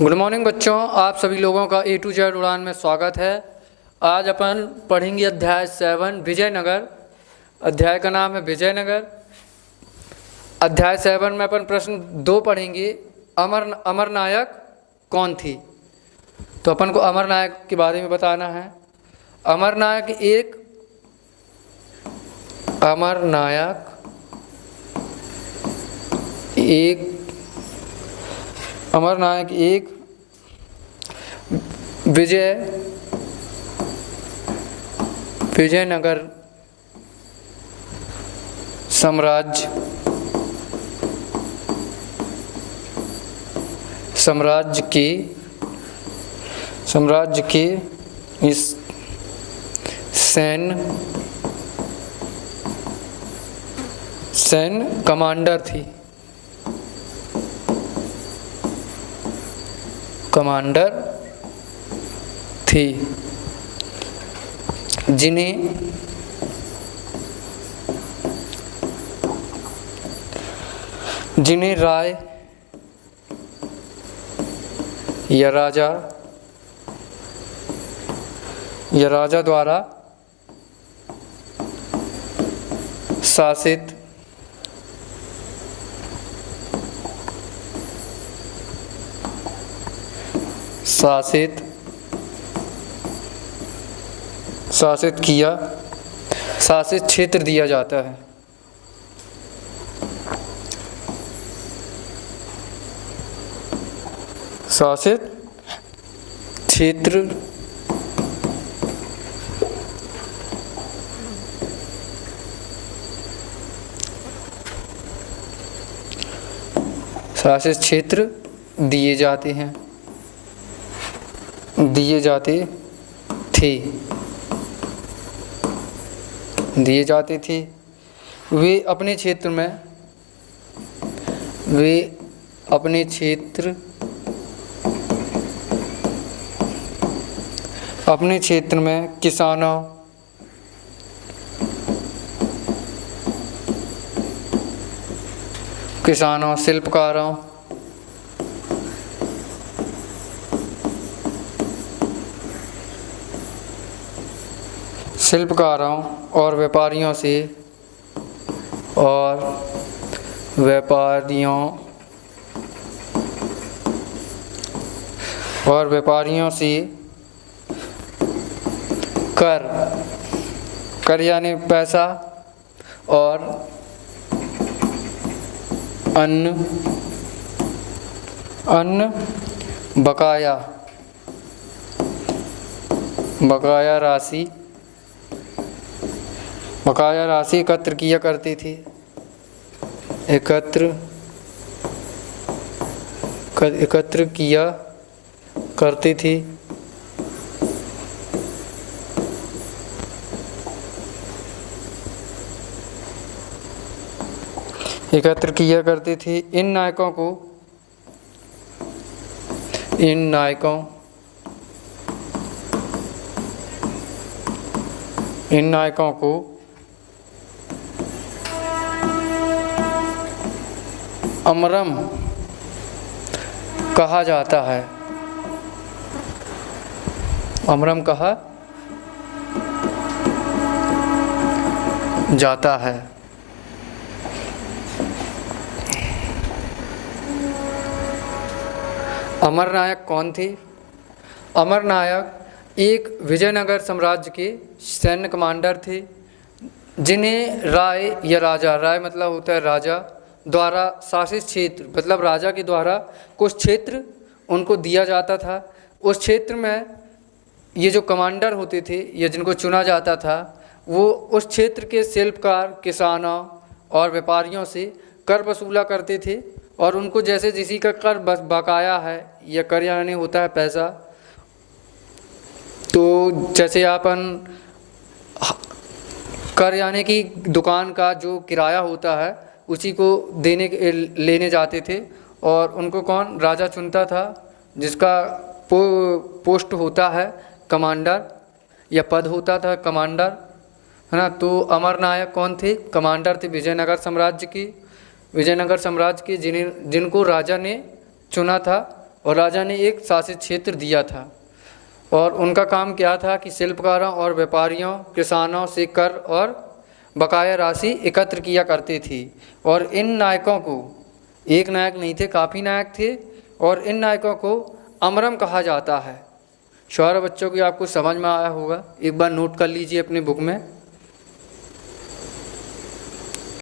Good morning बच्चों, आप सभी लोगों का A to Z उड़ान में स्वागत है। आज अपन पढ़ेंगे अध्याय 7 विजयनगर। अध्याय का नाम है विजयनगर। अध्याय 7 में अपन प्रश्न 2 पढ़ेंगे, अमर नायक कौन थी। तो अपन को अमर नायक के बारे में बताना है। अमर नायक एक विजयनगर साम्राज्य के इस सैन्य कमांडर थी जिन्हें राय या राजा द्वारा शासित क्षेत्र दिया जाता है। शासित क्षेत्र दिए जाते थे। वे अपने क्षेत्र में किसानों, शिल्पकारों और व्यापारियों से कर यानी पैसा और अन्न बकाया राशि एकत्र किया करती थी। एकत्र किया करती थी। इन नायकों को अमरम कहा जाता है। अमरम कहा जाता है। अमर नायक कौन थी? अमर नायक एक विजयनगर साम्राज्य के सैन्य कमांडर थे, जिन्हें राय या राजा, राय मतलब होता है राजा, द्वारा शासित क्षेत्र मतलब राजा के द्वारा कुछ क्षेत्र उनको दिया जाता था। उस क्षेत्र में ये जो कमांडर होते थे या जिनको चुना जाता था, वो उस क्षेत्र के शिल्पकार, किसानों और व्यापारियों से कर वसूला करते थे। और उनको जैसे किसी का कर बकाया है या कर यानी होता है पैसा, तो जैसे अपन कर यानी कि दुकान का जो किराया होता है उसी को लेने जाते थे। और उनको कौन राजा चुनता था, जिसका पोस्ट होता है कमांडर या पद होता था कमांडर, है ना। तो अमर नायक कौन थे? कमांडर थे विजयनगर साम्राज्य के, जिनको राजा ने चुना था और राजा ने एक शासित क्षेत्र दिया था और उनका काम क्या था कि शिल्पकारों और व्यापारियों, किसानों से कर और बकाया राशि एकत्र किया करती थी। और इन नायकों को, एक नायक नहीं थे, काफ़ी नायक थे, और इन नायकों को अमरम कहा जाता है। शौर्य बच्चों की आपको समझ में आया होगा, एक बार नोट कर लीजिए अपनी बुक में।